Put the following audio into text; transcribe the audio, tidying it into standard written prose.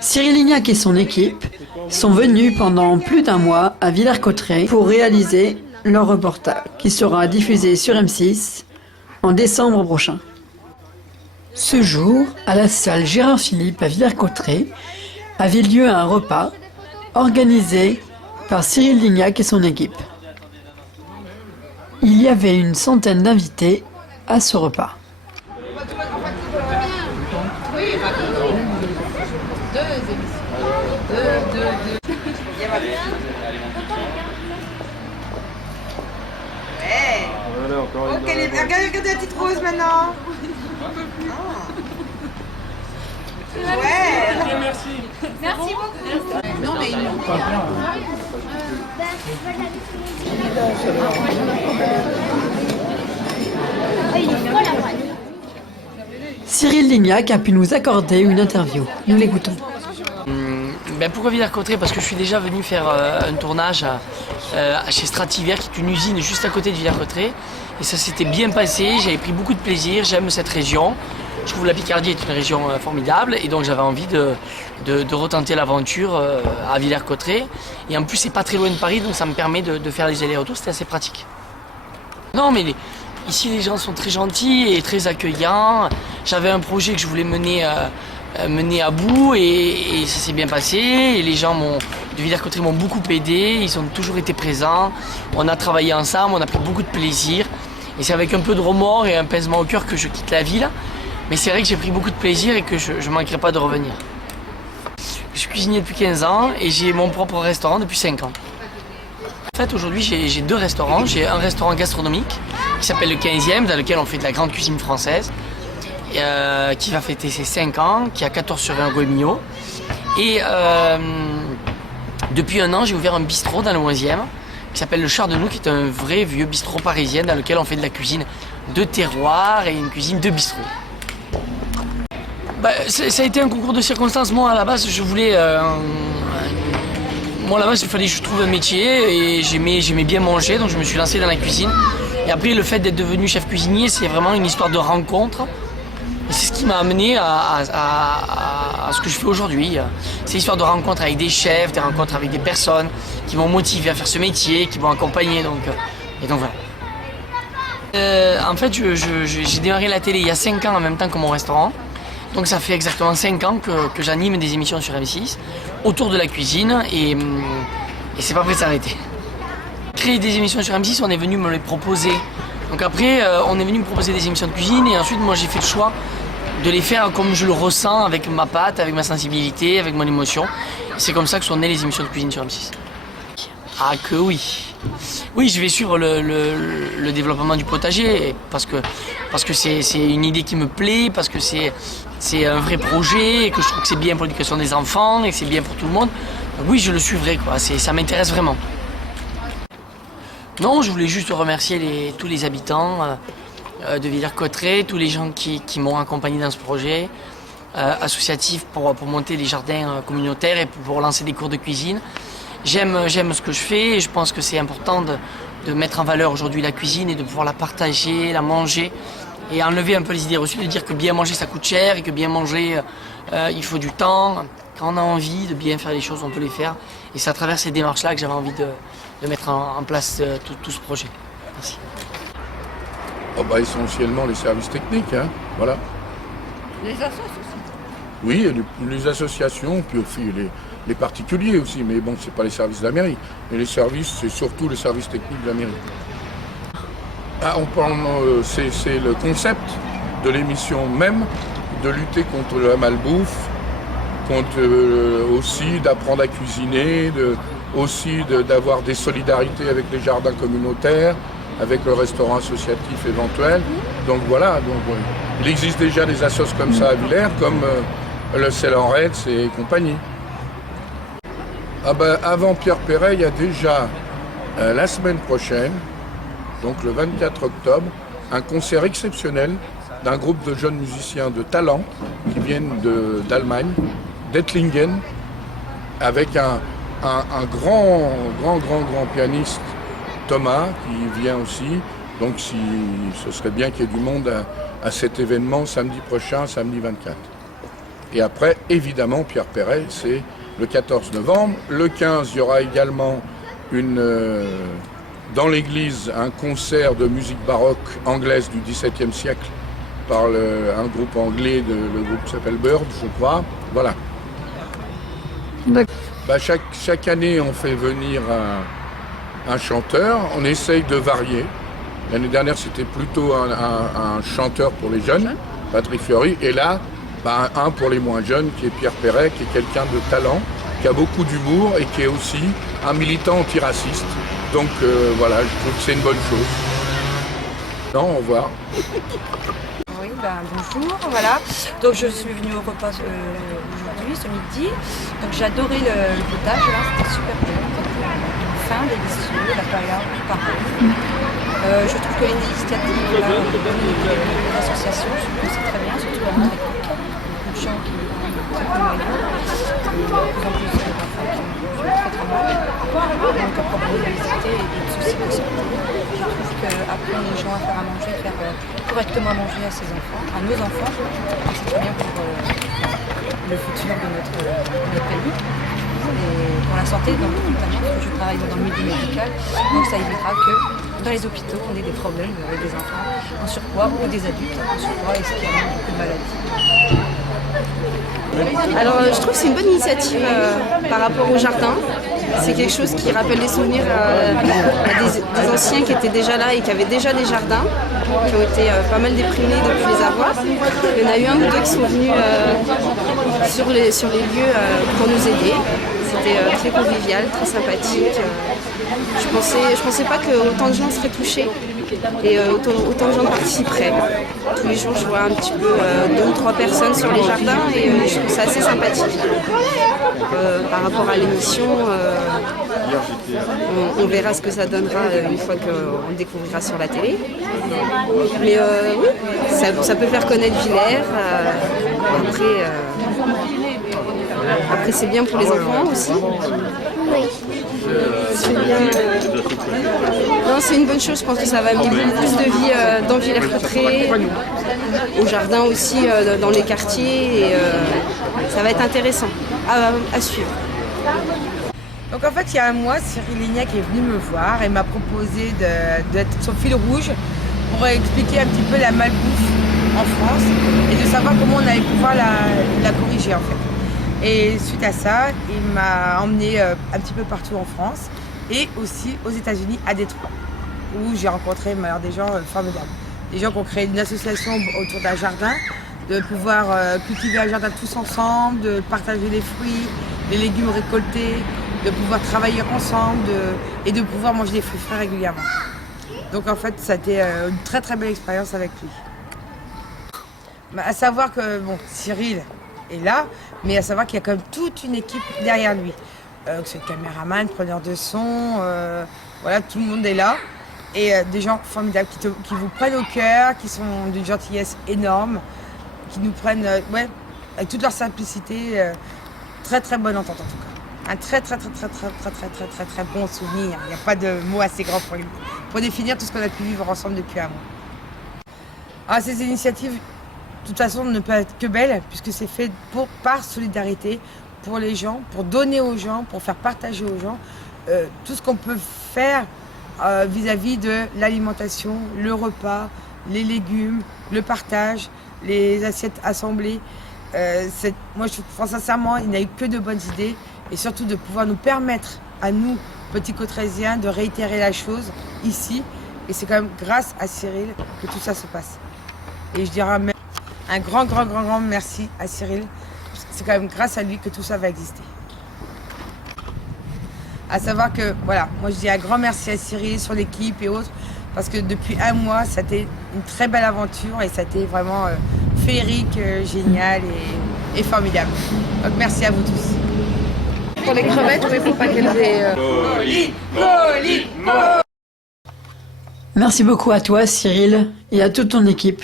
Cyril Lignac et son équipe sont venus pendant plus d'un mois à Villers-Cotterêts pour réaliser leur reportage qui sera diffusé sur M6 en décembre prochain. Ce jour, à la salle Gérard Philippe à Villers-Cotterêts, avait lieu un repas organisé par Cyril Lignac et son équipe. Il y avait une centaine d'invités à ce repas. Regardez la petite rose maintenant. Ouais. Merci. Merci beaucoup. Non mais Cyril Lignac a pu nous accorder une interview. Nous l'écoutons. Pourquoi Villers-Cotterêts? Parce que je suis déjà venu faire un tournage chez Strativer, qui est une usine juste à côté de Villers-Cotterêts. Et ça s'était bien passé, j'avais pris beaucoup de plaisir, j'aime cette région. Je trouve la Picardie est une région formidable et donc j'avais envie de retenter l'aventure à Villers-Cotterêts. Et en plus c'est pas très loin de Paris, donc ça me permet de faire les allers-retours, c'était assez pratique. Non mais ici les gens sont très gentils et très accueillants. J'avais un projet que je voulais mener à bout et ça s'est bien passé. Et les gens de Villers-Cotterêts m'ont beaucoup aidé, ils ont toujours été présents. On a travaillé ensemble, on a pris beaucoup de plaisir. Et c'est avec un peu de remords et un pincement au cœur que je quitte la ville. Mais c'est vrai que j'ai pris beaucoup de plaisir et que je ne manquerai pas de revenir. Je suis cuisinier depuis 15 ans et j'ai mon propre restaurant depuis 5 ans. En fait, aujourd'hui, j'ai 2 restaurants. J'ai un restaurant gastronomique qui s'appelle le 15e, dans lequel on fait de la grande cuisine française. Qui va fêter ses 5 ans, qui a 14 sur 20 Goemio. Et depuis un an, j'ai ouvert un bistrot dans le 11e, qui s'appelle le Chardenoux, qui est un vrai vieux bistrot parisien dans lequel on fait de la cuisine de terroir et une cuisine de bistrot. Ça a été un concours de circonstances. Moi, à la base, je voulais... Moi, à la base, il fallait que je trouve un métier et j'aimais bien manger, donc je me suis lancé dans la cuisine. Et après, le fait d'être devenu chef cuisinier, c'est vraiment une histoire de rencontre. Et c'est ce qui m'a amené à ce que je fais aujourd'hui. C'est l'histoire de rencontres avec des chefs, des rencontres avec des personnes qui m'ont motivé à faire ce métier, qui m'ont accompagné. Et donc voilà. En fait, j'ai démarré la télé il y a 5 ans en même temps que mon restaurant. Donc ça fait exactement 5 ans que j'anime des émissions sur M6 autour de la cuisine et c'est pas prêt de s'arrêter. Créer des émissions sur M6, on est venu me les proposer. Donc après, on est venu me proposer des émissions de cuisine et ensuite moi j'ai fait le choix de les faire comme je le ressens, avec ma patte, avec ma sensibilité, avec mon émotion. C'est comme ça que sont nées les émissions de cuisine sur M6. Ah que oui. Oui, je vais suivre le développement du potager parce que c'est une idée qui me plaît, parce que c'est un vrai projet et que je trouve que c'est bien pour l'éducation des enfants et que c'est bien pour tout le monde. Donc oui, je le suivrai, quoi. Ça m'intéresse vraiment. Non, je voulais juste remercier tous les habitants de Villers-Cotterêts, tous les gens qui m'ont accompagné dans ce projet associatif pour monter les jardins communautaires et pour lancer des cours de cuisine. J'aime ce que je fais et je pense que c'est important de mettre en valeur aujourd'hui la cuisine et de pouvoir la partager, la manger et enlever un peu les idées reçues de dire que bien manger ça coûte cher et que bien manger il faut du temps. Quand on a envie de bien faire les choses, on peut les faire. Et c'est à travers ces démarches-là que j'avais envie de mettre en place tout ce projet. Merci. Essentiellement les services techniques, hein, voilà. les associations aussi. Oui, les associations, puis aussi les particuliers aussi, mais bon, c'est pas les services de la mairie. Mais les services, c'est surtout les services techniques de la mairie. C'est le concept de l'émission même, de lutter contre la malbouffe, aussi d'apprendre à cuisiner, d'avoir des solidarités avec les jardins communautaires, avec le restaurant associatif éventuel. Donc voilà, il existe déjà des assos comme ça à Villers, comme le Ceylan Reds et compagnie. Avant Pierre Perret, il y a déjà la semaine prochaine, donc le 24 octobre, un concert exceptionnel d'un groupe de jeunes musiciens de talent qui viennent d'Allemagne, d'Ettlingen, avec un grand pianiste, Thomas, qui vient aussi. Donc ce serait bien qu'il y ait du monde à cet événement samedi prochain, samedi 24. Et après, évidemment, Pierre Perret, c'est le 14 novembre. Le 15, il y aura également dans l'église un concert de musique baroque anglaise du XVIIe siècle par un groupe anglais, le groupe s'appelle Bird, je crois. Voilà. Chaque année, on fait venir un chanteur. On essaye de varier. L'année dernière, c'était plutôt un chanteur pour les jeunes, Patrick Fiori. Et là, un pour les moins jeunes, qui est Pierre Perret, qui est quelqu'un de talent, qui a beaucoup d'humour et qui est aussi un militant antiraciste. Donc voilà, je trouve que c'est une bonne chose. Non, au revoir. Oui, bonjour, voilà. Donc je suis venue au repas aujourd'hui, ce midi. Donc j'ai adoré le potage, là, c'était super bon. Fin, délicieux, la paella, pareil. Je trouve que l'initiative de l'association, je trouve que c'est très bien, surtout à notre époque. Beaucoup de gens qui ont très peu de moyens. Et de plus en plus d'enfants qui vont très très mal. Donc un problème d'obésité et de soucis de santé. Je trouve qu'apprendre les gens à faire à manger, faire correctement à manger à ses enfants, à nos enfants, c'est très bien pour le futur de notre pays. Et pour la santé, donc, notamment parce que je travaille dans le milieu médical, donc ça évitera que dans les hôpitaux on ait des problèmes avec des enfants en surpoids ou des adultes en surpoids et ce qui amène beaucoup de maladies. Alors je trouve que c'est une bonne initiative par rapport au jardin. C'est quelque chose qui rappelle des souvenirs à des anciens qui étaient déjà là et qui avaient déjà des jardins, qui ont été pas mal déprimés de ne plus les avoir. Il y en a eu un ou deux qui sont venus sur les lieux pour nous aider. C'était très convivial, très sympathique. Je pensais pas que autant de gens seraient touchés et autant de gens participeraient. Tous les jours, je vois un petit peu 2 ou 3 personnes sur les jardins et je trouve ça assez sympathique. Par rapport à l'émission, on verra ce que ça donnera une fois qu'on le découvrira sur la télé. Mais oui, ça peut faire connaître Villers. Après, c'est bien pour les enfants aussi. Oui. Non, c'est une bonne chose. Je pense que ça va amener beaucoup plus de vie dans Villers-Cotterêts, au jardin aussi, dans les quartiers. Et ça va être intéressant à suivre. Donc en fait, il y a un mois, Cyril Lignac est venu me voir et m'a proposé d'être son fil rouge pour expliquer un petit peu la malbouffe en France et de savoir comment on allait pouvoir la corriger en fait. Et suite à ça, il m'a emmené un petit peu partout en France et aussi aux États-Unis, à Détroit, où j'ai rencontré des gens formidables. Des gens qui ont créé une association autour d'un jardin, de pouvoir cultiver un jardin tous ensemble, de partager les fruits, les légumes récoltés, de pouvoir travailler ensemble et de pouvoir manger des fruits frais régulièrement. Donc en fait, ça a été une très très belle expérience avec lui. À savoir que Cyril est là, mais à savoir qu'il y a quand même toute une équipe derrière lui. C'est le caméraman, preneur de son, voilà, tout le monde est là. Et des gens formidables qui vous prennent au cœur, qui sont d'une gentillesse énorme, qui nous prennent avec toute leur simplicité. Très très bonne entente en tout cas. Un très bon souvenir. Il n'y a pas de mots assez grands pour définir tout ce qu'on a pu vivre ensemble depuis un mois. Ces initiatives, de toute façon, ne peuvent être que belles, puisque c'est fait par solidarité, pour les gens, pour donner aux gens, pour faire partager aux gens tout ce qu'on peut faire vis-à-vis de l'alimentation, le repas, les légumes, le partage, les assiettes assemblées. Moi, je pense sincèrement, il n'y a eu que de bonnes idées et surtout de pouvoir nous permettre, à nous, petits Cotterésiens, de réitérer la chose ici. Et c'est quand même grâce à Cyril que tout ça se passe. Et je dirais même un grand merci à Cyril. C'est quand même grâce à lui que tout ça va exister. À savoir que, voilà, moi je dis un grand merci à Cyril, sur l'équipe et autres, parce que depuis un mois, ça a été une très belle aventure et ça a été vraiment féerique, génial et formidable. Donc merci à vous tous. Pour les crevettes, il ne faut pas qu'elles aient... Merci beaucoup à toi, Cyril, et à toute ton équipe.